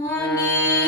Amen.